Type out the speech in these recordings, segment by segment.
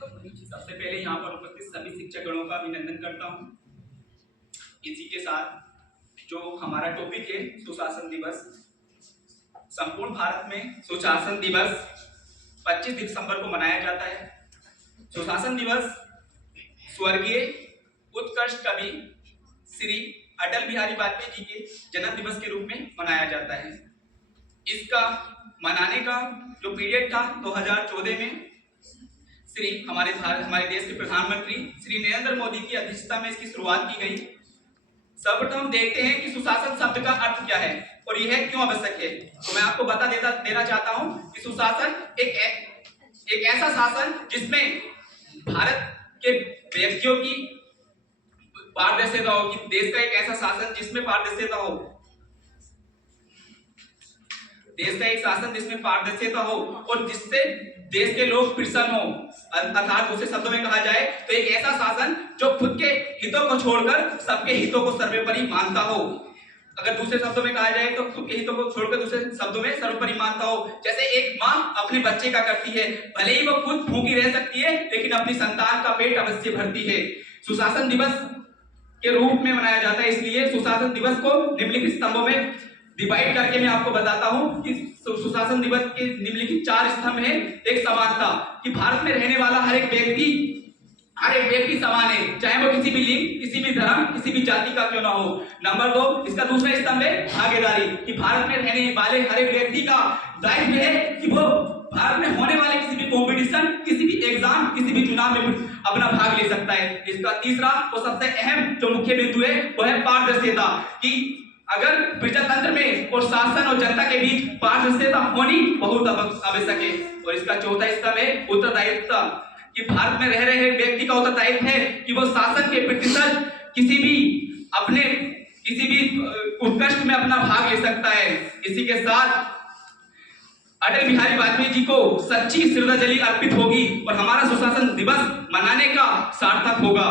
सबसे पहले यहाँ पर उपस्थित सभी शिक्षकगणों का अभिनंदन करता हूँ। इसी के साथ जो हमारा टॉपिक है सुशासन दिवस, संपूर्ण भारत में सुशासन दिवस 25 दिसंबर को मनाया जाता है। सुशासन दिवस स्वर्गीय उत्कृष्ट कवि श्री अटल बिहारी वाजपेयी जी के जन्म दिवस के रूप में मनाया जाता है। इसका मनाने का जो पीरियड था 2014 में हमारे देश के प्रधानमंत्री श्री नरेंद्र मोदी की अध्यक्षता में इसकी शुरुआत की गई। सर्वप्रथम देखते हैं कि सुशासन शब्द का अर्थ क्या है और यह क्यों आवश्यक है। तो मैं आपको देना चाहता हूं कि सुशासन एक ऐसा शासन जिसमें भारत के व्यक्तियों की पारदर्शिता हो, कि देश का एक ऐसा शासन जिसमें पारदर्शिता हो, देश का एक शासन जिसमें पारदर्शिता हो और जिससे देश के लोग प्रसन्न हो। अर्थात दूसरे शब्दों में कहा जाए तो एक ऐसा शासन जो खुद के हितों को छोड़कर सबके हितों को सर्वोपरि मानता हो। अगर दूसरे शब्दों में कहा जाए तो खुद के हितों को छोड़कर दूसरे शब्दों में सर्वोपरि मानता हो। जैसे एक माँ अपने बच्चे का करती है, भले ही वो खुद भूखी रह सकती है लेकिन अपनी संतान का पेट अवश्य भरती है। सुशासन दिवस के रूप में मनाया जाता है, इसलिए सुशासन दिवस को निम्नलिखित स्तंभों में डिवाइड करके मैं आपको बताता हूं कि सुशासन दिवस के निम्नलिखित 4 स्तंभ हैं। एक समानता, कि भारत में रहने वाला हर एक व्यक्ति समान है, चाहे वो किसी भी लिंग, किसी भी धर्म, किसी भी जाति का क्यों ना हो। नंबर 2, इसका दूसरा स्तंभ है भागीदारी, कि भारत में रहने वाले हर एक व्यक्ति का दायित्व है कि वो भारत में होने वाले किसी भी कंपटीशन, किसी भी एग्जाम, किसी भी चुनाव में अपना भाग ले सकता है। इसका तीसरा और सबसे अहम जो मुख्य बिंदु है वो है पारदर्शिता, कि अगर प्रजातंत्र में और शासन और जनता के बीच पारदर्शिता होनी बहुत आवश्यक है। और इसका चौथा स्तंभ है उत्तरदायित्व, कि भारत में रह रहे व्यक्ति का उत्तरदायित्व है कि वो शासन के प्रति किसी भी उत्कृष्ट में अपना भाग ले सकता है। इसी के साथ अटल बिहारी वाजपेयी जी को सच्ची श्रद्धांजलि अर्पित होगी और हमारा सुशासन दिवस मनाने का सार्थक होगा।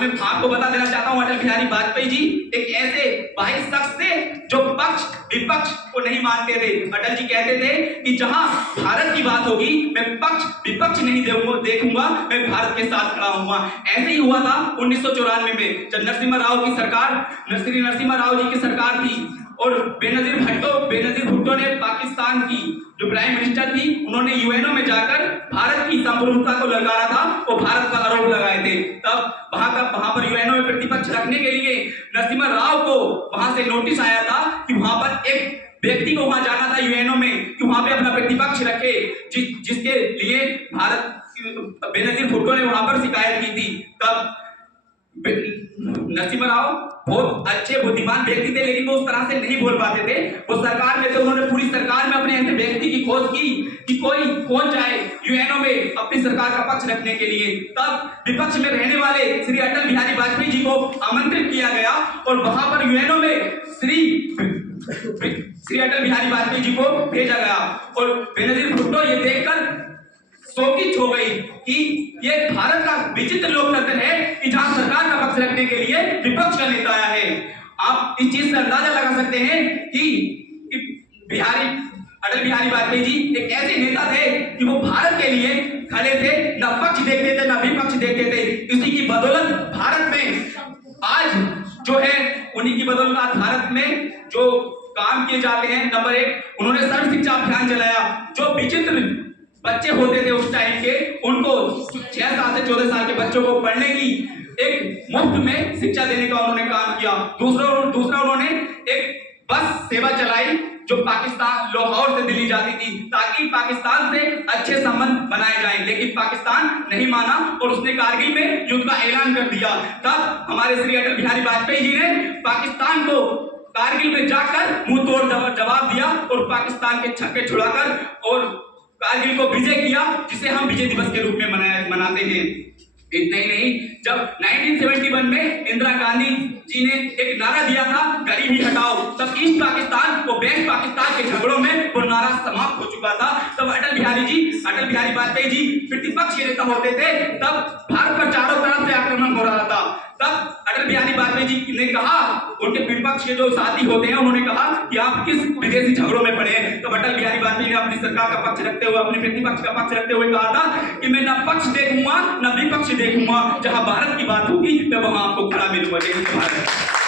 मैं आपको बता देना चाहता हूं, अटल बिहारी वाजपेयी जी एक ऐसे बाह्य शख्स थे जो पक्ष विपक्ष को नहीं मानते थे। अटल जी कहते थे कि जहां भारत की बात होगी मैं पक्ष विपक्ष नहीं देखूंगा, मैं भारत के साथ खड़ा होऊंगा। ऐसे ही हुआ था 1994 में, जब नरसिम्हा राव जी की सरकार थी और बेनजीर भुट्टो ने पाकिस्तान की जो प्राइम मिनिस्टर थी, उन्होंने यूएनओ में जाकर भारत की संप्रभुता को ललकारा था और भारत पर आरोप लगाए थे। तब वहां पर यूएनओ में प्रतिपक्ष रखने के लिए नरसिम्हा राव को वहां से नोटिस आया था कि वहां पर एक व्यक्ति को वहां जाना था यूएनओ में कि वहां पे अपना प्रतिपक्ष रखे, जिसके लिए बेनजीर भुट्टो ने वहां पर शिकायत की थी। तब नरसिम्हा राव बहुत अच्छे बुद्धिमान व्यक्ति थे लेकिन वो उस तरह से नहीं बोल पाते थे। वो सरकार में थे, उन्होंने पूरी सरकार में अपने ऐसे व्यक्ति की खोज की कि कोई कौन जाए यूएनओ में अपनी सरकार का पक्ष रखने के लिए। तब विपक्ष में रहने वाले श्री अटल बिहारी वाजपेयी जी को आमंत्रित किया गया और वहां पर यूएनओ में श्री अटल बिहारी वाजपेयी जी को भेजा गया। और बेनजीर भुट्टो ये देखकर शोकित हो गई कि ये भारत का विचित्र लोकतंत्र है कि जहां सरकार का पक्ष रखने के लिए विपक्ष का नेता आया है। आप इस चीज से अंदाजा लगा सकते हैं कि अटल बिहारी वाजपेयी जी एक ऐसे नेता थे कि वो भारत के लिए खड़े थे, न पक्ष देखते थे न विपक्ष देखते थे। इसी की बदौलत भारत में आज जो है, उन्हीं की बदौलत भारत में जो काम किए जाते हैं। नंबर 1, उन्होंने सर्व शिक्षा अभियान चलाया। जो विचित्र बच्चे होते थे उस टाइम के, उनको 6 साल से 14 साल के बच्चों को पढ़ने की एक मुफ्त में शिक्षा देने का उन्होंने काम किया। दूसरा उन्होंने एक बस सेवा चलाई जो पाकिस्तान लाहौर से दिल्ली जाती थी ताकि पाकिस्तान से अच्छे संबंध बनाए जाएं, लेकिन पाकिस्तान नहीं माना और उसने कारगिल में युद्ध का ऐलान कर दिया। तब हमारे श्री अटल बिहारी वाजपेयी जी ने पाकिस्तान को कारगिल में जाकर मुंह तोड़ जवाब दिया और पाकिस्तान के छक्के छुड़ाकर और कारगिल को विजय किया, जिसे हम विजय दिवस के रूप में मनाते हैं। इतना ही नहीं, जब 1971 में इंदिरा गांधी जी ने एक नारा दिया था गरीबी हटाओ, तब ईस्ट पाकिस्तान और वेस्ट पाकिस्तान के झगड़ों में वो नारा समाप्त हो चुका था। तब अटल बिहारी वाजपेयी जी प्रतिपक्ष के नेता होते थे। तब भारत पर चारों तरफ से आक्रमण हो रहा था। तब अटल बिहारी वाजपेयी जी ने कहा, उनके विपक्ष के जो साथी होते हैं उन्होंने कहा कि आप किस विदेशी झगड़ों में पड़े हैं। तो अटल बिहारी वाजपेयी ने अपनी सरकार का पक्ष रखते हुए, अपने प्रतिपक्ष का पक्ष रखते हुए कहा था कि मैं न पक्ष देखूंगा देखूंगा, जहां भारत की बात होगी मैं वहां आपको खड़ा मिलूंगा। जय हिंद भारत।